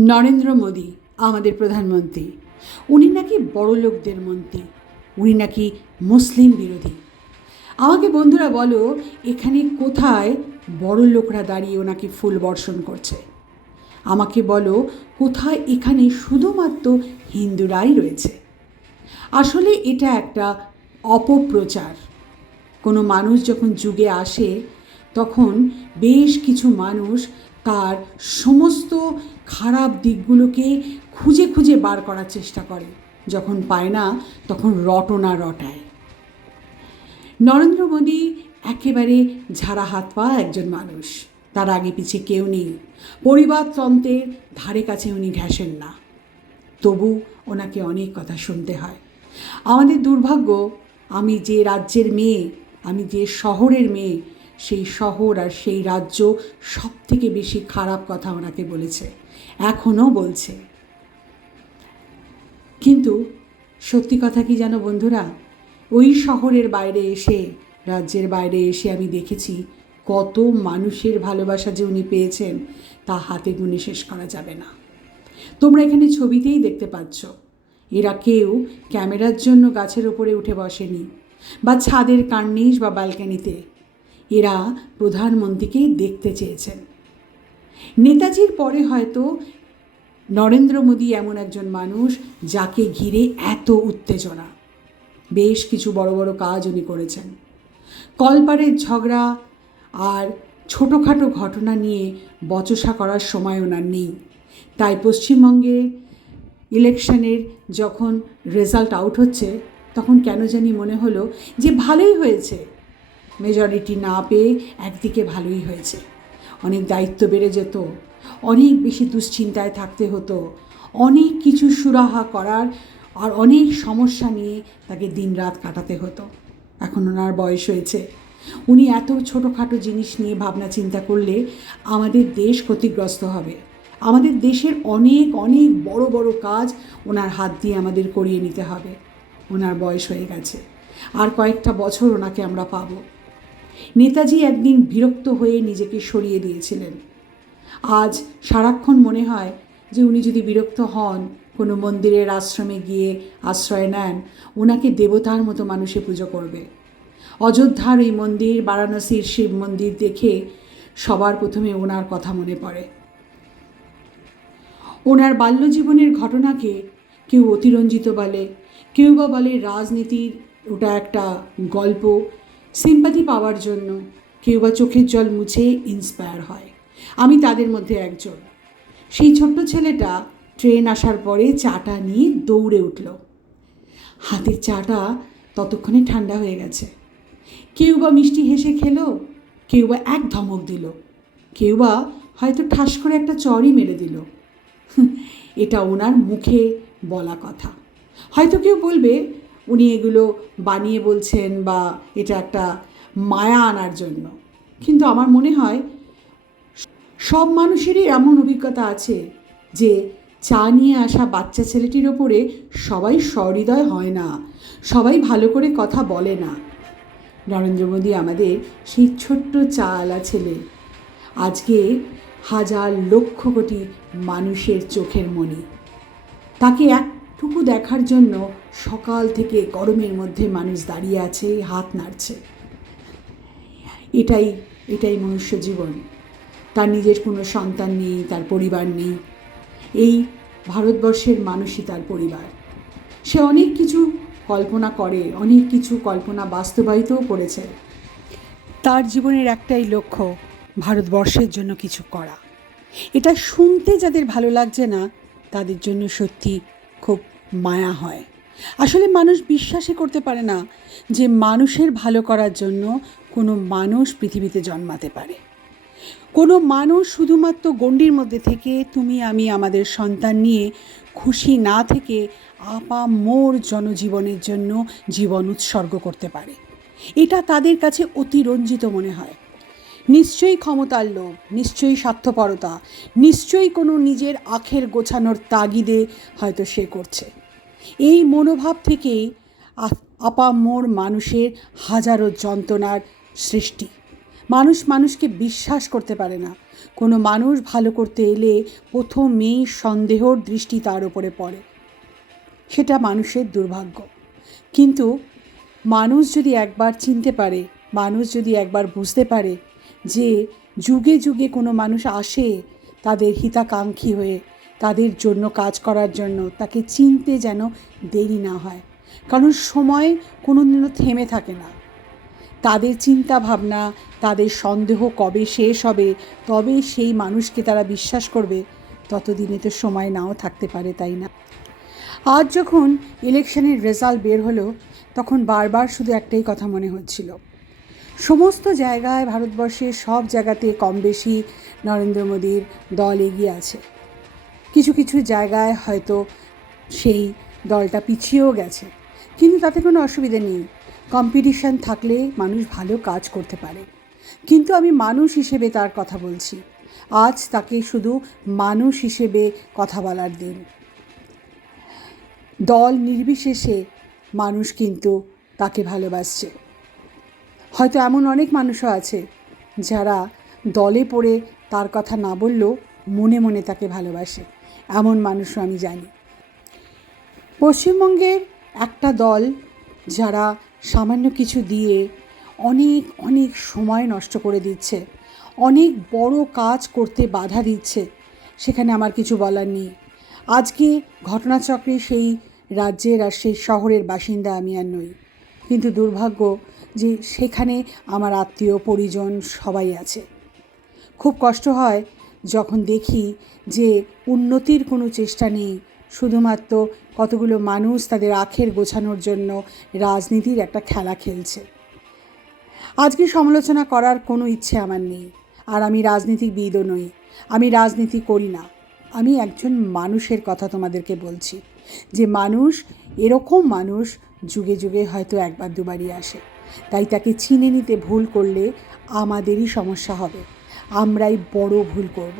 নরেন্দ্র মোদী, আমাদের প্রধানমন্ত্রী। উনি নাকি বড় লোকদের মন্ত্রী। উনি নাকি মুসলিম বিরোধী। আমাকে বন্ধুরা বলো, এখানে কোথায় বড় লোকরা দাঁড়িয়ে ওনাকে ফুল বর্ষণ করছে? আমাকে বলো, কোথায় এখানে শুধুমাত্র হিন্দুরাই রয়েছে? আসলে এটা একটা অপপ্রচার। কোনো মানুষ যখন যুগে আসে, তখন বেশ কিছু মানুষ তার সমস্ত খারাপ দিকগুলোকে খুঁজে খুঁজে বার করার চেষ্টা করে। যখন পায় না, তখন রটনা রটায়। নরেন্দ্র মোদী একেবারে ঝাড়া হাত পা একজন মানুষ। তার আগে পিছে কেউ নেই। পরিবারতন্ত্রের ধারে কাছে উনি ঘেঁষেন না। তবু ওনাকে অনেক কথা শুনতে হয়। আমাদের দুর্ভাগ্য, আমি যে রাজ্যের মেয়ে, আমি যে শহরের মেয়ে সেই শহর আর সেই রাজ্য সব থেকে বেশি খারাপ কথা ওনাকে বলেছে, এখনও বলছে। কিন্তু সত্যি কথা কি জানো বন্ধুরা? ওই শহরের বাইরে এসে, রাজ্যের বাইরে এসে আমি দেখেছি কত মানুষের ভালোবাসা যে উনি পেয়েছেন, তা হাতে গুনে শেষ করা যাবে না। তোমরা এখানে ছবিতেই দেখতে পাচ্ছ, এরা কেউ ক্যামেরার জন্য গাছের ওপরে উঠে বসেনি, বা ছাদের কার্নিশ বা ব্যালকানিতে। এরা প্রধানমন্ত্রীকে দেখতে চেয়েছেন। নেতাজির পরে হয়তো নরেন্দ্র মোদী এমন একজন মানুষ যাকে ঘিরে এত উত্তেজনা। বেশ কিছু বড় বড় কাজ উনি করেছেন। কলপারের ঝগড়া আর ছোটোখাটো ঘটনা নিয়ে বচসা করার সময় ওনার নেই। তাই পশ্চিমবঙ্গের ইলেকশনের যখন রেজাল্ট আউট হচ্ছে, তখন কেন জানি মনে হলো যে ভালোই হয়েছে। মেজরিটি না পেয়ে একদিকে ভালোই হয়েছে। অনেক দায়িত্ব বেড়ে যেত, অনেক বেশি দুশ্চিন্তায় থাকতে হতো, অনেক কিছু সুরাহা করার আর অনেক সমস্যা নিয়ে তাকে দিনরাত কাটাতে হতো। এখন ওনার বয়স হয়েছে। উনি এত ছোটোখাটো জিনিস নিয়ে ভাবনা চিন্তা করলে আমাদের দেশ ক্ষতিগ্রস্ত হবে। আমাদের দেশের অনেক অনেক বড় বড় কাজ ওনার হাত দিয়ে আমাদের করিয়ে নিতে হবে। ওনার বয়স হয়ে গেছে। আর কয়েকটা বছর ওনাকে আমরা পাবো। নেতাজি একদিন বিরক্ত হয়ে নিজেকে সরিয়ে দিয়েছিলেন। আজ সারাক্ষণ মনে হয় যে উনি যদি বিরক্ত হন, কোনো মন্দিরের আশ্রমে গিয়ে আশ্রয় নেন ওনাকে দেবতার মতো মানুষে পুজো করবে। অযোধ্যার এই মন্দির, বারাণসীর শিব মন্দির দেখে সবার প্রথমে ওনার কথা মনে পড়ে। ওনার বাল্যজীবনের ঘটনাকে কেউ অতিরঞ্জিত বলে, কেউ বা বলে রাজনীতির ওটা একটা গল্প সিম্পাতি পাওয়ার জন্য কেউ বা চোখের জল মুছে ইন্সপায়ার হয়। আমি তাদের মধ্যে একজন। সেই ছোট্ট ছেলেটা ট্রেন আসার পরে চাটা নিয়ে দৌড়ে উঠল। হাতের চাটা ততক্ষণে ঠান্ডা হয়ে গেছে। কেউ বা মিষ্টি হেসে খেলো, কেউ বা এক ধমক দিল, কেউ বা হয়তো ঠাস করে একটা চরই মেরে দিল। এটা ওনার মুখে বলা কথা। হয়তো কেউ বলবে উনি এগুলো বানিয়ে বলছেন বা এটা একটা মায়া আনার জন্য। কিন্তু আমার মনে হয় সব মানুষেরই এমন অভিজ্ঞতা আছে যে চা নিয়ে আসা বাচ্চা ছেলেটির ওপরে সবাই সহৃদয় হয় না, সবাই ভালো করে কথা বলে না। নরেন্দ্র মোদী আমাদের সেই ছোট্ট চাওয়ালা ছেলে। আজকে হাজার লক্ষ কোটি মানুষের চোখের মণি তাকে একটুকু দেখার জন্য সকাল থেকে গরমের মধ্যে মানুষ দাঁড়িয়ে আছে, হাত নাড়ছে। এটাই এটাই মনুষ্য জীবন। তার নিজের কোনো সন্তান নেই, তার পরিবার নেই। এই ভারতবর্ষের মানুষই তার পরিবার। সে অনেক কিছু কল্পনা করে, অনেক কিছু কল্পনা বাস্তবায়িতও করেছে। তার জীবনের একটাই লক্ষ্য, ভারতবর্ষের জন্য কিছু করা। এটা শুনতে যাদের ভালো লাগছে না, তাদের জন্য সত্যি খুব মায়া হয়। আসলে মানুষ বিশ্বাসই করতে পারে না যে মানুষের ভালো করার জন্য কোনো মানুষ পৃথিবীতে জন্মাতে পারে। কোনো মানুষ শুধুমাত্র গণ্ডির মধ্যে থেকে তুমি, আমি, আমাদের সন্তান নিয়ে খুশি না থেকে আপা মোর জনজীবনের জন্য জীবন উৎসর্গ করতে পারে। এটা তাদের কাছে অতিরঞ্জিত মনে হয়। নিশ্চয়ই ক্ষমতার লোভ, নিশ্চয়ই স্বার্থপরতা, নিশ্চয়ই কোনো নিজের আখের গোছানোর তাগিদে হয়তো সে করছে। এই মনোভাব থেকেই আপামোর মানুষের হাজারো যন্ত্রণার সৃষ্টি। মানুষ মানুষকে বিশ্বাস করতে পারে না। কোনো মানুষ ভালো করতে এলে প্রথমেই সন্দেহর দৃষ্টি তার উপরে পড়ে। সেটা মানুষের দুর্ভাগ্য। কিন্তু মানুষ যদি একবার চিনতে পারে, মানুষ যদি একবার বুঝতে পারে যে যুগে যুগে কোনো মানুষ আসে তাদের হিতাকাঙ্ক্ষী হয়ে তাদের জন্য কাজ করার জন্য তাকে চিনতে যেন দেরি না হয়। কারণ সময় কোনো দিনও থেমে থাকে না। তাদের চিন্তা ভাবনা তাদের সন্দেহ কবে শেষ হবে, তবে সেই মানুষকে তারা বিশ্বাস করবে, ততদিনে তো সময় নাও থাকতে পারে, তাই না? আজ যখন ইলেকশনের রেজাল্ট বের হলো, তখন বারবার শুধু একটাই কথা মনে হচ্ছিল। সমস্ত জায়গায় ভারতবর্ষের সব জায়গাতে কম বেশি নরেন্দ্র মোদীর দল এগিয়ে আছে। কিছু কিছু জায়গায় হয়তো সেই দলটা পিছিয়েও গেছে, কিন্তু তাতে কোনো অসুবিধে নেই। কম্পিটিশান থাকলে মানুষ ভালো কাজ করতে পারে। কিন্তু আমি মানুষ হিসেবে তার কথা বলছি। আজ তাকে শুধু মানুষ হিসেবে কথা বলার দিন। দল নির্বিশেষে মানুষ কিন্তু তাকে ভালোবাসছে। হয়তো এমন অনেক মানুষও আছে যারা দলে পড়ে তার কথা না বললেও মনে মনে তাকে ভালোবাসে। এমন মানুষও আমি জানি। পশ্চিমবঙ্গের একটা দল যারা সামান্য কিছু দিয়ে অনেক অনেক সময় নষ্ট করে দিচ্ছে, অনেক বড় কাজ করতে বাধা দিচ্ছে, সেখানে আমার কিছু বলার নেই। আজকে ঘটনাচক্রে সেই রাজ্যের আর সেই শহরের বাসিন্দা আমি আর নই। কিন্তু দুর্ভাগ্য যে সেখানে আমার আত্মীয়, পরিজন সবাই আছে। খুব কষ্ট হয় যখন দেখি যে উন্নতির কোনো চেষ্টা নেই, শুধুমাত্র কতগুলো মানুষ তাদের আখের গোছানোর জন্য রাজনীতির একটা খেলা খেলছে। আজকে সমালোচনা করার কোনো ইচ্ছে আমার নেই, আর আমি রাজনীতিবিদও নই, আমি রাজনীতি করি না। আমি একজন মানুষের কথা তোমাদেরকে বলছি, যে মানুষ, এরকম মানুষ যুগে যুগে হয়তো একবার দুবারই আসে। তাই তাকে চিনে নিতে ভুল করলে আমাদেরই সমস্যা হবে। আমরাই বড় ভুল করব।